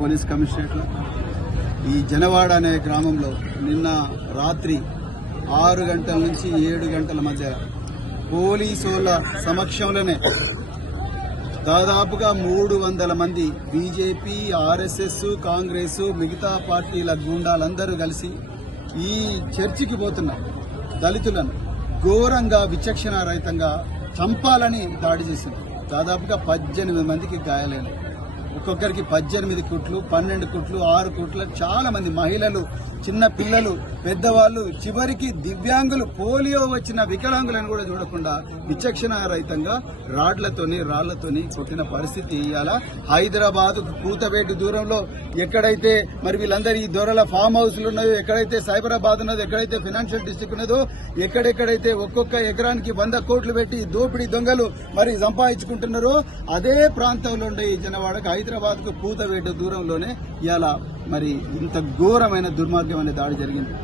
Police కమిషనరేట్లో ఈ జనవాడ అనే గ్రామంలో నిన్న రాత్రి 6 గంటల నుంచి 7 గంటల మధ్య పోలీసుల సమక్షంలోనే దాదాపుగా 300 మంది బీజేపీ, ఆర్ఎస్ఎస్, కాంగ్రెస్, మిగతా పార్టీల గూండాలందరూ కలిసి ఈ చర్చికి పోతున్న దళితులను ఘోరంగా విచక్షణారహితంగా చంపాలని దాడి చేసింది. దాదాపుగా 18 మందికి గాయాలైన, ఒక్కొక్కరికి 18 కుట్లు, 12 కుట్లు, 6 కుట్లు, చాలా మంది మహిళలు, చిన్న పిల్లలు, పెద్దవాళ్ళు, చివరికి దివ్యాంగులు, పోలియో వచ్చిన వికలాంగులను కూడా చూడకుండా విచక్షణారహితంగా రాళ్లతోని కొట్టిన పరిస్థితి. ఇవాళ హైదరాబాద్ కూతవేటు దూరంలో ఎక్కడైతే మరి వీళ్ళందరూ ఈ దొరల ఫామ్ హౌస్లు ఉన్నాయో, ఎక్కడైతే సైబరాబాద్ ఉన్నదో, ఎక్కడైతే ఫైనాన్షియల్ డిస్ట్రిక్ట్ ఉన్నదో, ఎక్కడెక్కడైతే ఒక్కొక్క ఎకరానికి 100 కోట్లు పెట్టి దోపిడీ దొంగలు మరి సంపాదించుకుంటున్నారో అదే ప్రాంతంలో ఉండే ఈ జనవాడకు, హైదరాబాద్ కు కూతవేటు దూరంలోనే ఇలా మరి ఇంత ఘోరమైన దుర్మార్గమైన దాడి జరిగింది.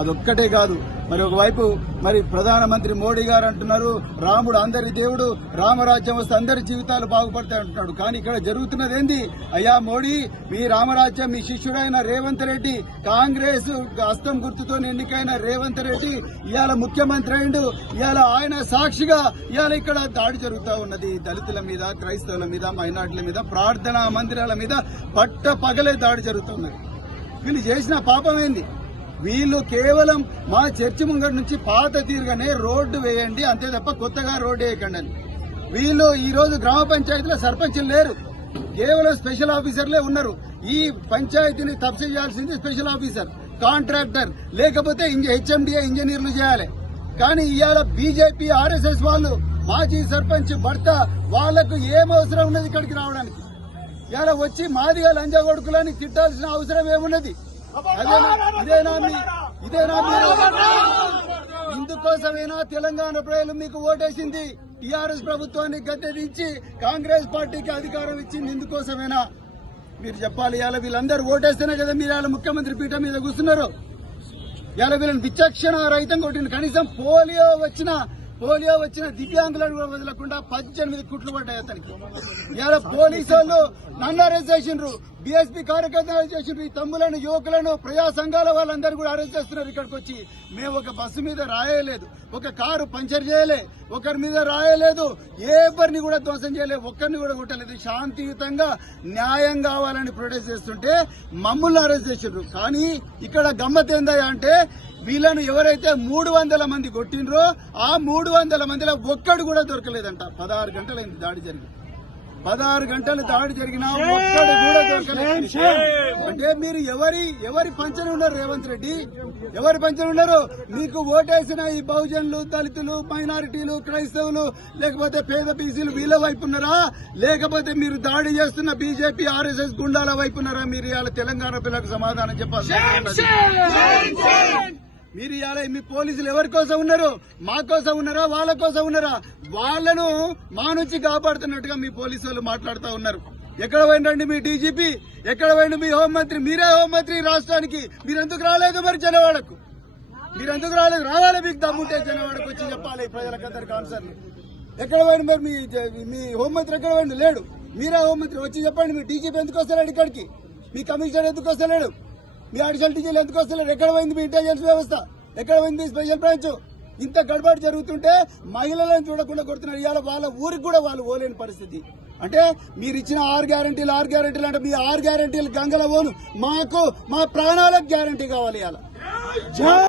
అదొక్కటే కాదు, మరి ఒకవైపు మరి ప్రధానమంత్రి మోడీ గారు అంటున్నారు రాముడు అందరి దేవుడు, రామరాజ్యం వస్తే అందరి జీవితాలు బాగుపడతాయి అంటున్నాడు. కానీ ఇక్కడ జరుగుతున్నది ఏంది? అయ్యా మోడీ, మీ రామరాజ్యం మీ శిష్యుడైన రేవంత్ రెడ్డి, కాంగ్రెస్ హస్తం గుర్తుతో ఎన్నికైన రేవంత్ రెడ్డి ఇవాళ ముఖ్యమంత్రి అయిండు. ఇవాళ ఆయన సాక్షిగా ఇవాళ ఇక్కడ దాడి జరుగుతూ ఉన్నది. దళితుల మీద, క్రైస్తవుల మీద, మైనార్టీల మీద, ప్రార్థనా మందిరాల మీద పట్ట పగలే దాడి జరుగుతున్నది. వీళ్ళు చేసిన పాపం ఏంది? వీళ్ళు కేవలం మా చర్చి ముంగటి నుంచి పాత తీరుగానే రోడ్డు వేయండి అంతే తప్ప కొత్తగా రోడ్డు వేయకండి అని. వీళ్ళు ఈ రోజు గ్రామ పంచాయతీలో సర్పంచులు లేరు, కేవలం స్పెషల్ ఆఫీసర్లే ఉన్నారు. ఈ పంచాయతీని తప్పు చేయాల్సింది స్పెషల్ ఆఫీసర్, కాంట్రాక్టర్, లేకపోతే హెచ్ఎండిఏ ఇంజనీర్లు చేయాలి. కానీ ఇవాళ బీజేపీ, ఆర్ఎస్ఎస్ వాళ్ళు, మాజీ సర్పంచ్ భర్త, వాళ్లకు ఏం అవసరం ఉన్నది ఇక్కడికి రావడానికి? ఇవాళ వచ్చి మాదిగా లంజా కొడుకులని తిట్టాల్సిన అవసరం ఏమున్నది? ఇదేనా మీరు? ఇందుకోసమేనా తెలంగాణ ప్రజలు మీకు ఓటేసింది? టీఆర్ఎస్ ప్రభుత్వాన్ని గద్దెదించి కాంగ్రెస్ పార్టీకి అధికారం ఇచ్చింది ఇందుకోసమేనా? మీరు చెప్పాలి. ఇవాళ వీళ్ళందరూ ఓటేస్తేనే కదా మీరు ఇవాళ ముఖ్యమంత్రి పీఠం మీద కూర్చున్నారు. ఇవాళ వీళ్ళని విచక్షణ రహితం కొట్టింది. కనీసం పోలియో వచ్చిన దివ్యాంగులను కూడా వదలకుండా 18 కుట్లు పడ్డాయి అతనికి. ఇవాళ పోలీసు వాళ్ళు నన్ను అరెస్ట్ చేసిండ్రు, బీఎస్పీ కార్యకర్తలు అరెస్ట్ చేసిండ్రు, ఈ తమ్ములను, యువకులను, ప్రజా సంఘాల వాళ్ళందరూ కూడా అరెస్ట్ చేస్తున్నారు. ఇక్కడికి వచ్చి మేము ఒక బస్సు మీద రాయలేదు, ఒక కారు పంచర్ చేయలే, ఒకరి మీద రాయలేదు, ఎవరిని కూడా ధ్వంసం చేయలేదు, ఒక్కరిని కూడా కొట్టలేదు. శాంతియుతంగా న్యాయం కావాలని ప్రొటెస్ట్ చేస్తుంటే మమ్మల్ని అరెస్ట్ చేసిండ్రు. కానీ ఇక్కడ గమ్మత్ ఏందయ్యా అంటే వీళ్ళను ఎవరైతే 300 మంది కొట్టిండ్రో ఆ 300 మందిలో ఒక్కడు కూడా దొరకలేదంట. 16 గంటలైంది దాడి జరిగి, 16 గంటలు దాడి జరిగినా ఒక్కడు కూడా దొరకలేదు. అంటే మీరు ఎవరి పంచన ఉన్నారు? రేవంత్ రెడ్డి ఎవరి పంచన ఉన్నారు? మీకు ఓటేసిన ఈ బహుజనులు, దళితులు, మైనారిటీలు, క్రైస్తవులు, లేకపోతే పేద బీసీలు వీళ్ళ వైపు ఉన్నారా? లేకపోతే మీరు దాడి చేస్తున్న బీజేపీ, ఆర్ఎస్ఎస్ గుండాల వైపు ఉన్నారా? మీరు ఇవాళ తెలంగాణ పిల్లలకు సమాధానం చెప్పాలి. మీరు ఇవాళ మీ పోలీసులు ఎవరి కోసం ఉన్నారు? మా కోసం ఉన్నారా? వాళ్ళ కోసం ఉన్నారా? వాళ్లను మా నుంచి కాపాడుతున్నట్టుగా మీ పోలీసు వాళ్ళు మాట్లాడుతూ ఉన్నారు. ఎక్కడ పోయిందండి మీ డీజీపీ? ఎక్కడ పోయింది మీ హోంమంత్రి? మీరే హోంమంత్రి రాష్ట్రానికి. మీరెందుకు రాలేదు మరి జనవాడకు? మీరెందుకు రాలేదు? రావాలి, మీకు దమ్ముంటే జనవాడకు వచ్చి చెప్పాలి ప్రజలకందరికి ఆన్సర్. ఎక్కడ పోయింది మరి మీ హోంమంత్రి? ఎక్కడ పోయింది? లేడు. మీరే హోంమంత్రి, వచ్చి చెప్పండి. మీ డీజీపీ ఎందుకు వస్తలేడు ఇక్కడికి? మీ కమిషనర్ ఎందుకు వస్తలేడు? మీ అడిషనల్ డీజీలు ఎందుకు వస్తలేరు? ఎక్కడ పోయింది మీ ఇంటెలిజెన్స్ వ్యవస్థ? ఎక్కడ పోయింది మీ స్పెషల్ బ్రాంచ్? ఇంత గడబడి జరుగుతుంటే మహిళలను చూడకుండా కొడుతున్నారు. ఇవాళ వాళ్ళ ఊరికి కూడా వాళ్ళు పోలేని పరిస్థితి. అంటే మీరు ఇచ్చిన 6 గ్యారంటీలు అంటే మీ 6 గ్యారంటీలు గంగల పోను. మాకు మా ప్రాణాలకు గ్యారంటీ కావాలి ఇవాళ.